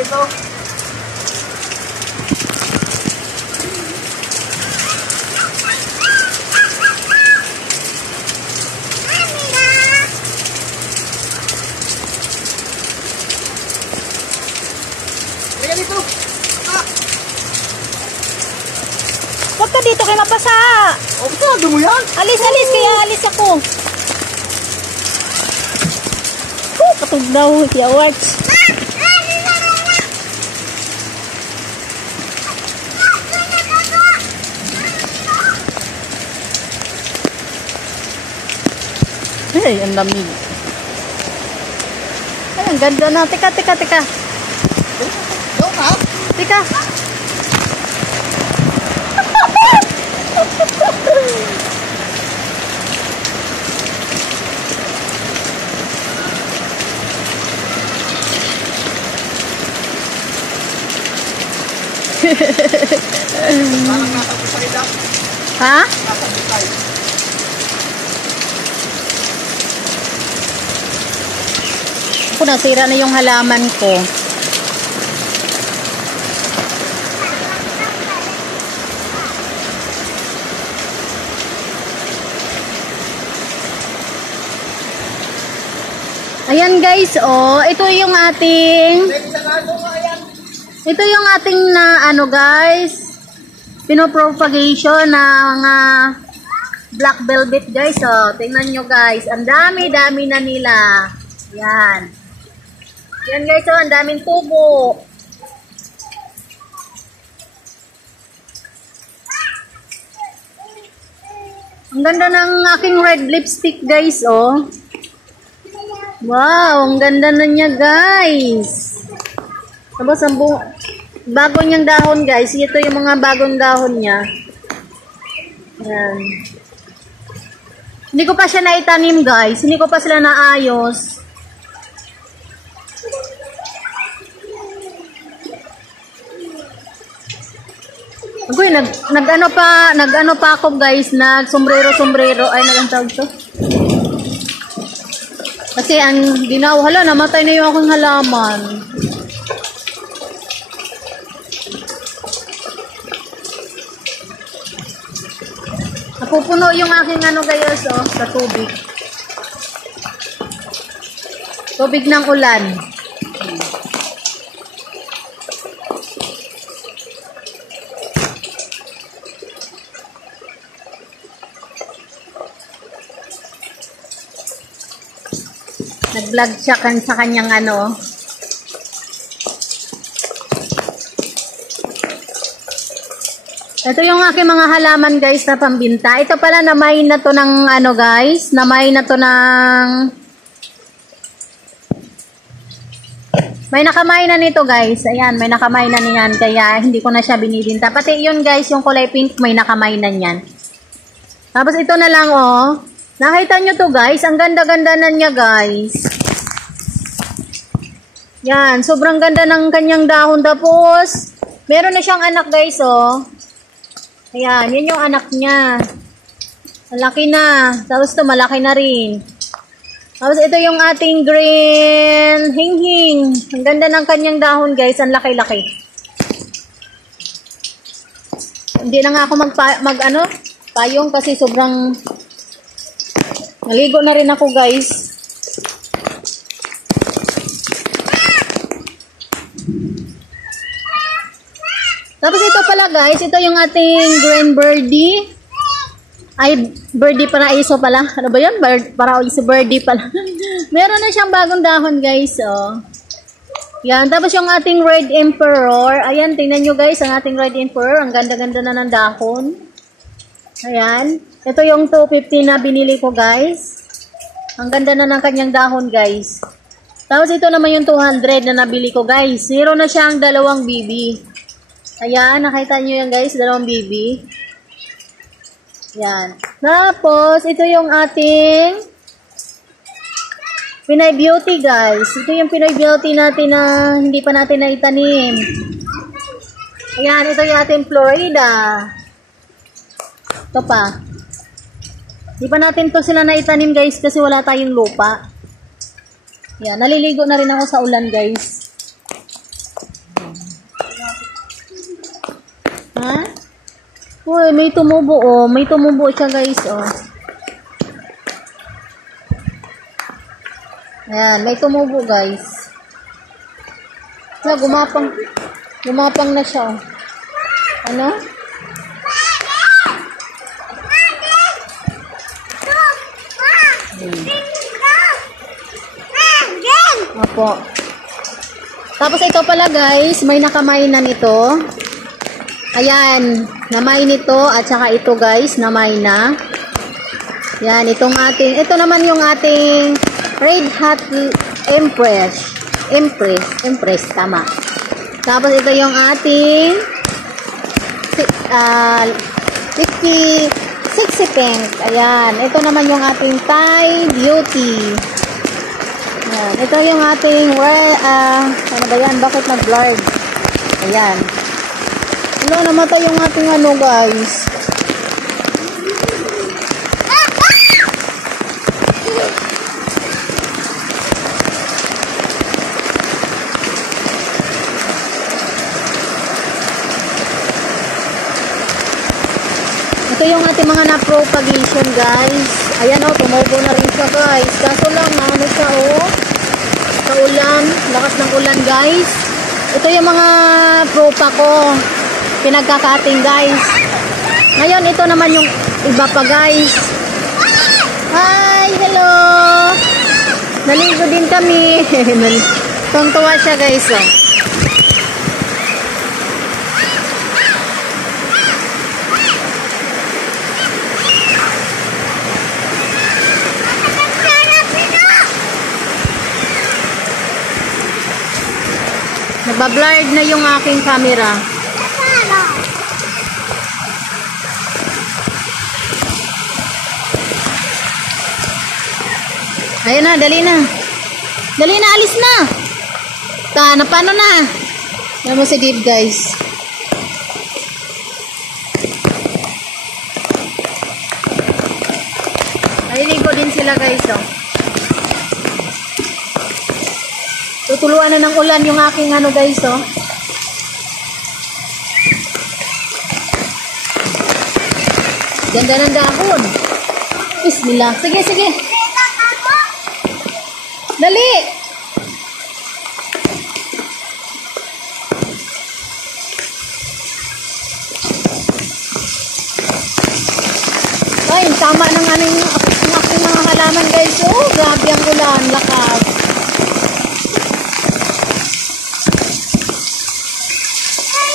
ito. Halika dito. Huwag ka dito kay mapasa. O, ba't mo yan? Alis, kaya alis ako. Katugdaw, siya works. Ay, ang lamig. Ay, ang ganda na. Teka. Doon ha? Teka. Parang nasa busay lang. Ha? Nasa busay. Ako, nasira na yung halaman ko. Ayan guys, oh, ito yung ating na ano guys, pinopropagation ng black velvet guys. Oh, tingnan nyo guys, ang dami na nila. Yan. Yan guys, oh, ang daming tubo. Ang ganda ng aking red lipstick guys, oh. Wow, ang ganda na niya guys. Tapos ang bago niyang dahon guys. Ito yung mga bagong dahon niya. Ayan. Hindi ko pa siya naitanim guys. Hindi ko pa sila naayos. Agoy, nag-ano pa ako guys. Nag-sombrero. Ay, nag-antawag to. Kasi ang ginawa, hala, namatay na yung aking halaman. Napupuno yung aking ano guys, oh, sa tubig. Tubig ng ulan. Nag-vlog siya sa kanyang ano. Ito yung aking mga halaman guys na pambinta. Ito pala namay na to ng ano guys. Namay na to ng... May nakamay na nito guys. Ayan, may nakamay na niyan. Kaya hindi ko na siya binibinta. Pati yun guys, yung kulay pink, may nakamay na niyan. Tapos ito na lang oh. Nakita nyo to guys, ang ganda-ganda na niya guys. Yan, sobrang ganda ng kanyang dahon. Tapos, meron na siyang anak guys oh. Ayan, yun yung anak niya. Malaki na. Tapos to malaki na rin. Tapos ito yung ating green hinghing. Ang ganda ng kanyang dahon guys, ang laki-laki. Hindi na nga ako payong kasi sobrang naligo na rin ako guys. Tapos ito pala guys, ito yung ating green birdie. Ay, birdie paraiso pala. Ano ba yun? Paraiso birdie pala. Meron na siyang bagong dahon guys. Oh. Yan. Tapos yung ating red emperor. Ayan, tingnan nyo guys, ang ating red emperor. Ang ganda-ganda na ng dahon. Ayan. Ito yung 250 na binili ko guys. Ang ganda na ng kanyang dahon guys. Tapos ito naman yung 200 na nabili ko guys. Meron na siyang dalawang BB. Ayan, nakita nyo yan guys, dalawang BB. Yan. Tapos, ito yung ating Pinoy Beauty guys. Ito yung Pinoy Beauty natin na hindi pa natin naitanim. Ayan, ito yung ating Florida. Ito pa. Hindi pa natin to sila naitanim guys kasi wala tayong lupa. Yan, naliligo na rin ako sa ulan guys. Uy, may tumubo oh. May tumubo siya guys oh. Ayan, may tumubo guys. Na, gumapang. Gumapang na siya oh. Ano? Opo. Tapos ito pala guys, may nakamay na nito. Ayan, namay nito at saka ito guys, namay na. Yan, ito naman yung ating Red Hot Empress, tama. Tapos ito yung ating 60 pink. Ayan, ito naman yung ating Thai Beauty. Ayan, ito yung ating ano ba yan? Bakit nag-blurred? Ayan. Wala, namatay yung ating ano guys. Ito yung ating mga na-propagation guys. Ayan o, tumubo na rin siya guys. Kaso lang, ano siya o? Sa ulan, lakas ng ulan guys. Ito yung mga propa ko. Pinagkakating guys. Ngayon, ito naman yung iba pa guys. Hi! Hello! Naligo din kami. Tuwang-tuwa siya guys oh. Nagbablurred na yung aking camera. Ayun na, dali na. Dali na, alis na. Paano na? Alam mo si Dave guys. Naliligo din sila guys oh. Tutuluan na ng ulan yung aking ano guys oh. Ganda ng dahon. Bismillah. Sige. Dali. Ay, tama ng ano yung aking mga halaman guys oh. Grabe ang ulan, lakas.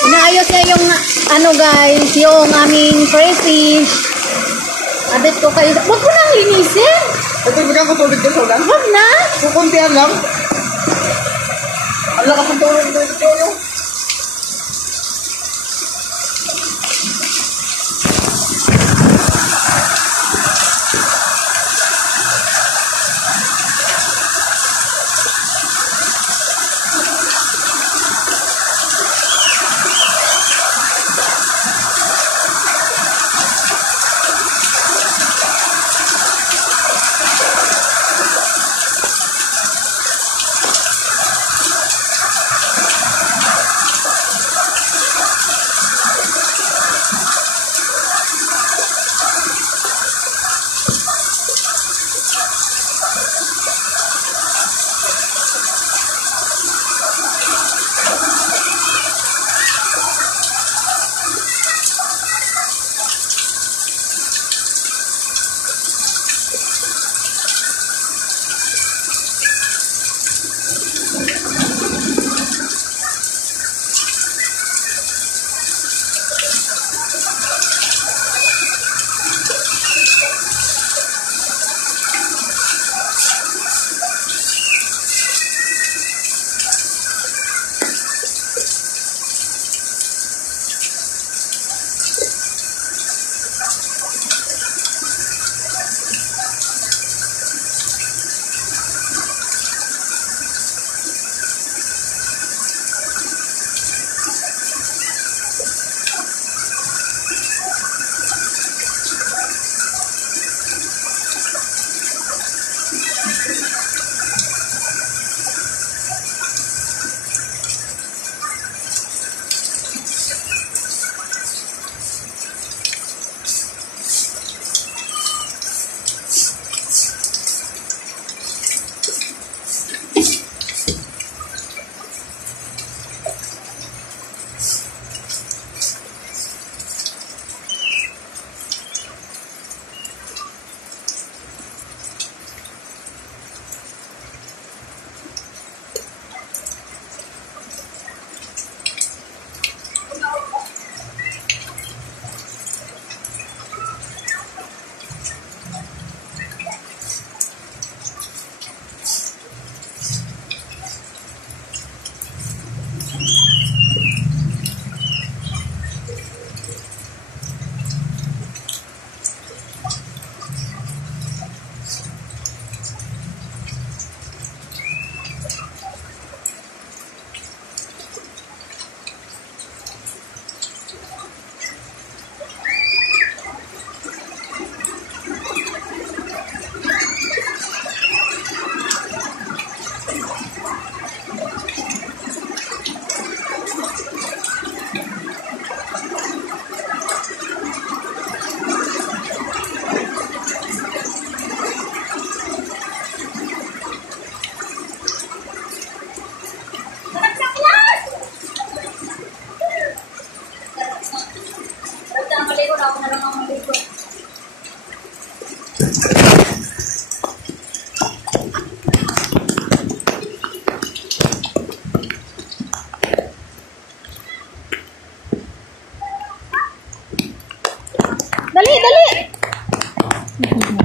Inaayos niya yung ano guys, yung aming crayfish. Abit ko kayo. Huwag ko nang linisin. Ito, bigyan ko tubig din sa ulan. Huwag na. Kukuntihan lang. Ang lakas ng tubig dito yung. Dali, dali.